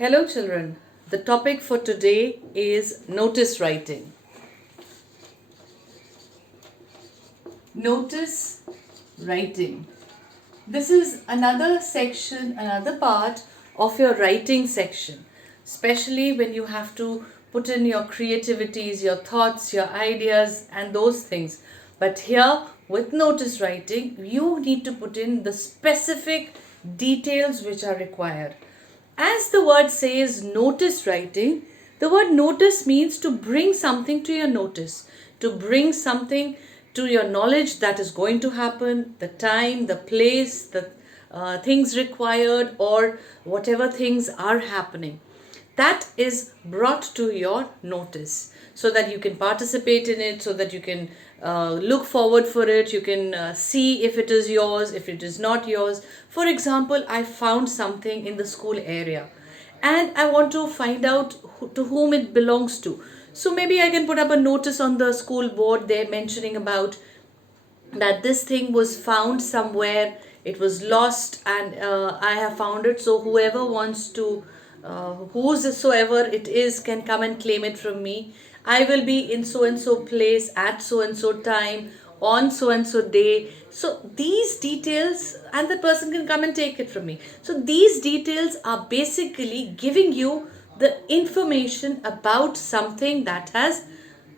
Hello, children. The topic for today is notice writing. Notice writing. This is another section, another part of your writing section, especially when you have to put in your creativities, your thoughts, your ideas, and those things. But here, with notice writing, you need to put in the specific details which are required. As the word says, notice writing, the word notice means to bring something to your notice, to bring something to your knowledge that is going to happen, the time, the place, the things required, or whatever things are happening. That is brought to your notice so that you can participate in it, so that you can look forward for it, you can see if it is yours, if it is not yours. For example, I found something in the school area and I want to find out to whom it belongs to. So maybe I can put up a notice on the school board there mentioning about that this thing was found somewhere, it was lost, and I have found it. So whoever wants to, whosoever it is, can come and claim it from me. I will be in so and so place at so and so time on so and so day. So these details, and that person can come and take it from me. So these details are basically giving you the information about something that has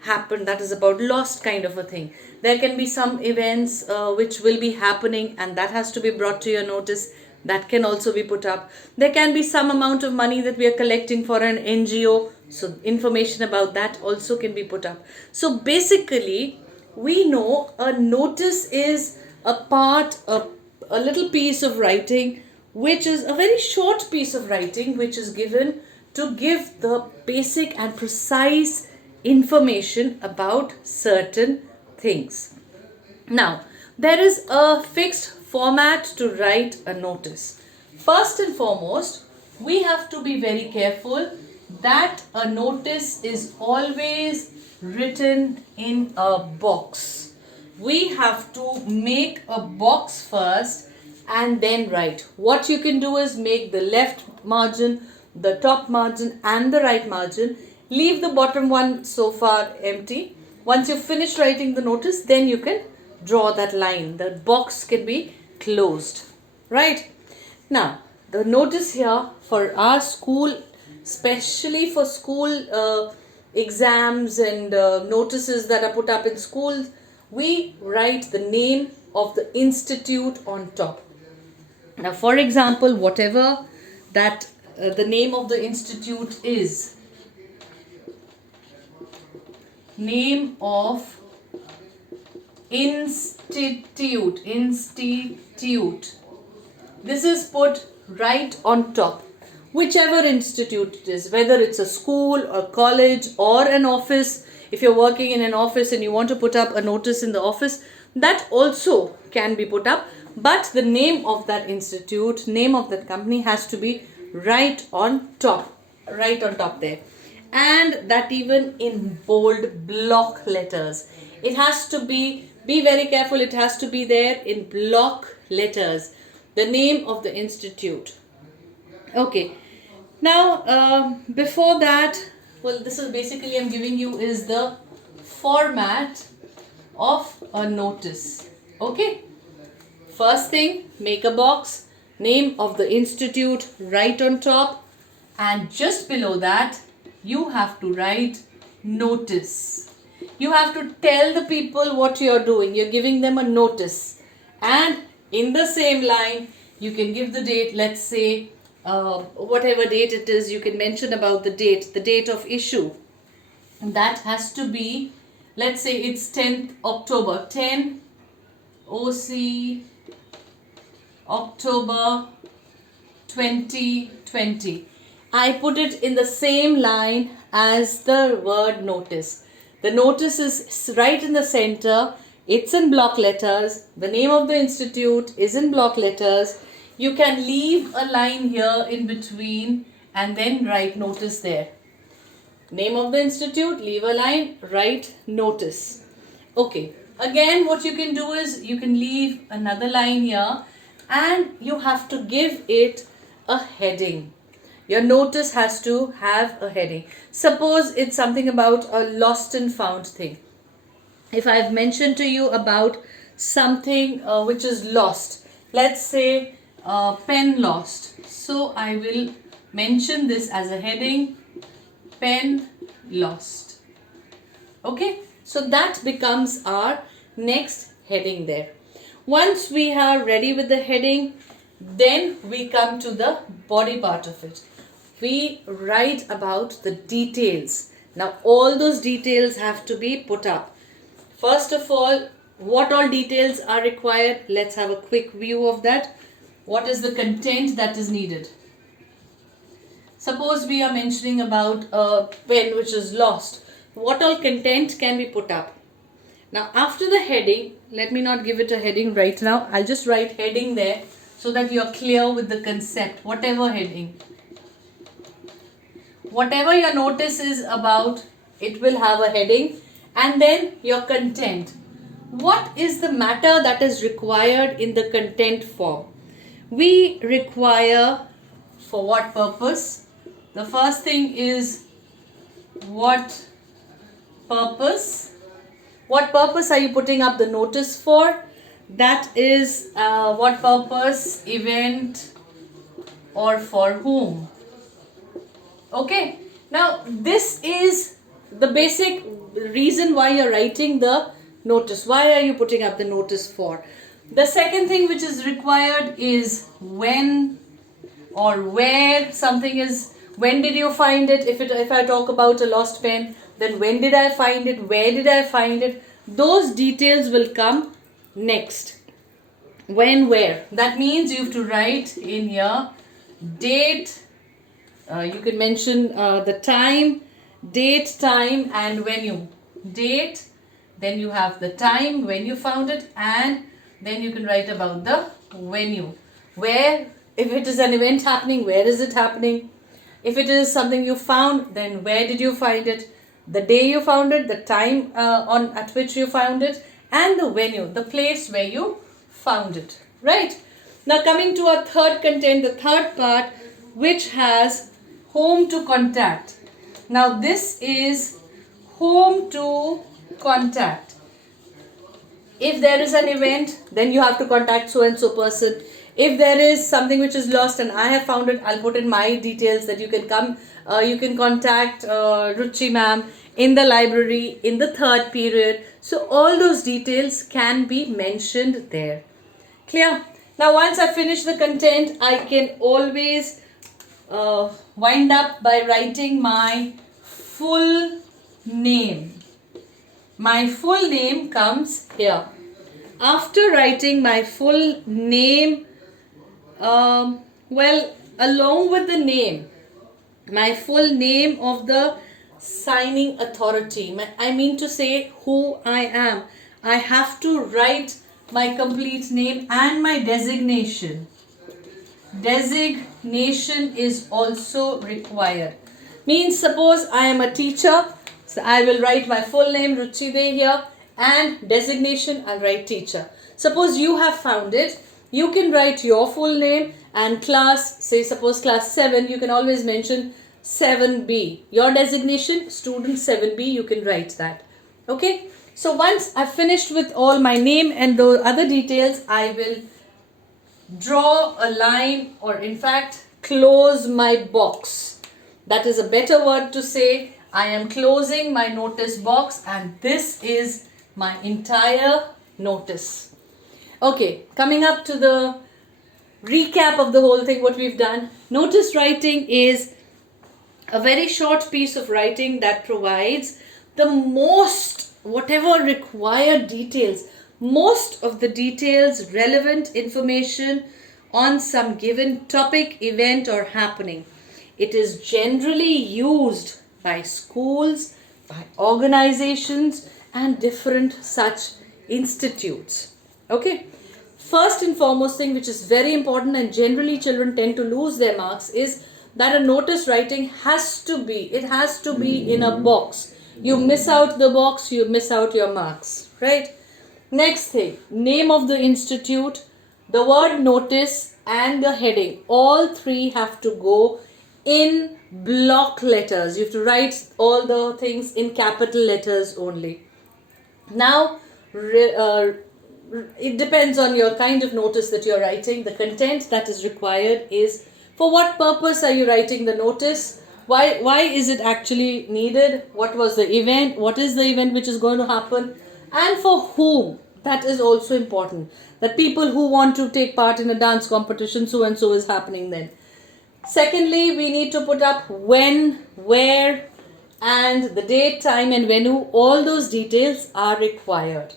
happened, that is about lost kind of a thing. There can be some events which will be happening and that has to be brought to your notice. That can also be put up. There can be some amount of money that we are collecting for an NGO, so information about that also can be put up. So basically we know a notice is a part, a little piece of writing, which is a very short piece of writing which is given to give the basic and precise information about certain things. Now, there is a fixed format to write a notice. First and foremost, we have to be very careful that a notice is always written in a box. We have to make a box first and then write. What you can do is make the left margin, the top margin, and the right margin. Leave the bottom one so far empty. Once you finish writing the notice, then you can draw that line. The box can be closed. Right? Now, the notice here for our school, especially for school exams and notices that are put up in schools, we write the name of the institute on top. Now, for example, whatever that the name of the institute is, name of institute, this is put right on top. Whichever institute it is, whether it's a school or college or an office. If you're working in an office and you want to put up a notice in the office, that also can be put up, but the name of that institute, name of that company has to be right on top there, and that even in bold block letters. It has to be very careful, it has to be there in block letters, the name of the institute. Okay, now before that, well, this is basically I'm giving you is the format of a notice. Okay, first thing, make a box, name of the institute right on top, and just below that you have to write notice. You have to tell the people what you're doing. You're giving them a notice, and in the same line you can give the date. Let's say whatever date it is, you can mention about the date of issue. And that has to be, let's say it's 10th October, 10 OC October 2020. I put it in the same line as the word notice. The notice is right in the center. It's in block letters. The name of the institute is in block letters. You can leave a line here in between and then write notice there. Name of the institute, leave a line, write notice. Okay. Again, what you can do is you can leave another line here and you have to give it a heading. Your notice has to have a heading. Suppose it's something about a lost and found thing. If I've mentioned to you about something which is lost, let's say pen lost. So I will mention this as a heading, pen lost. Okay, so that becomes our next heading there. Once we are ready with the heading, then we come to the body part of it. We write about the details. Now all those details have to be put up. First of all, what all details are required? Let's have a quick view of that. What is the content that is needed? Suppose we are mentioning about a pen which is lost. What all content can be put up? Now after the heading, let me not give it a heading right now. I'll just write heading there so that you're clear with the concept. Whatever heading. Whatever your notice is about, it will have a heading, and then your content. What is the matter that is required in the content form? We require, for what purpose? The first thing is what purpose? What purpose are you putting up the notice for? That is what purpose, event, or for whom. Okay, now this is the basic reason why you're writing the notice. Why are you putting up the notice for? The second thing which is required is when or where something is. When did you find it? If I talk about a lost pen, then when did I find it? Where did I find it? Those details will come next. When, where. That means you have to write in here date. You can mention the time, date, time, and venue. Date, then you have the time when you found it, and then you can write about the venue. Where, if it is an event happening, where is it happening? If it is something you found, then where did you find it? The day you found it, the time at which you found it, and the venue, the place where you found it. Right? Now coming to our third content, the third part, which has whom to contact. Now this is whom to contact. If there is an event, then you have to contact so and so person. If there is something which is lost and I have found it, I'll put in my details that you can come, you can contact Ruchi ma'am in the library in the third period. So all those details can be mentioned there. Clear? Now once I finish the content, I can always wind up by writing my full name. My full name comes here. After writing my full name, well, along with the name, my full name of the signing authority, I mean to say who I am, I have to write my complete name and my designation. Designation is also required. Means suppose I am a teacher, so I will write my full name Ruchi De here, and designation I'll write teacher. Suppose you have found it, you can write your full name and class, say suppose class 7, you can always mention 7B. Your designation student 7B, you can write that. Okay, so once I've finished with all my name and the other details, I will draw a line, or in fact close my box. That is a better word to say. I am closing my notice box, and this is my entire notice. Okay, coming up to the recap of the whole thing, what we've done. Notice writing is a very short piece of writing that provides the most, whatever required details, most of the details, relevant information on some given topic, event, or happening. It is generally used by schools, by organizations, and different such institutes. Okay. First and foremost thing, which is very important and generally children tend to lose their marks, is that a notice writing has to be in a box. You miss out the box, you miss out your marks, right? Next thing, name of the institute, the word notice, and the heading. All three have to go in block letters. You have to write all the things in capital letters only. Now, it depends on your kind of notice that you're writing. The content that is required is, for what purpose are you writing the notice? Why is it actually needed? What was the event? What is the event which is going to happen? And for whom? That is also important. That people who want to take part in a dance competition, so and so is happening then. Secondly, we need to put up when, where, and the date, time, and venue. All those details are required.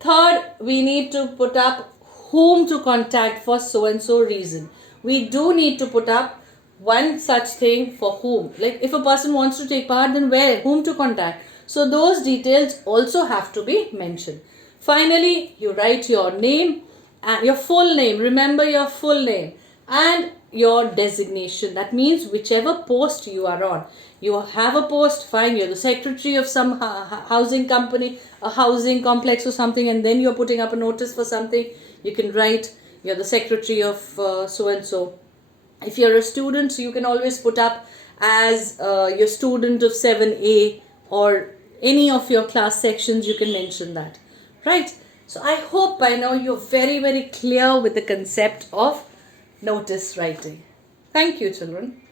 Third, we need to put up whom to contact for so and so reason. We do need to put up one such thing for whom. Like if a person wants to take part, then where, whom to contact. So those details also have to be mentioned. Finally, you write your name and your full name. Remember your full name and your designation. That means whichever post you are on. You have a post, fine, you're the secretary of some housing company, a housing complex or something, and then you're putting up a notice for something. You can write you're the secretary of so and so. If you're a student, you can always put up as your student of 7A or any of your class sections. You can mention that, right? So I hope by now you're very, very clear with the concept of notice writing. Thank you, children.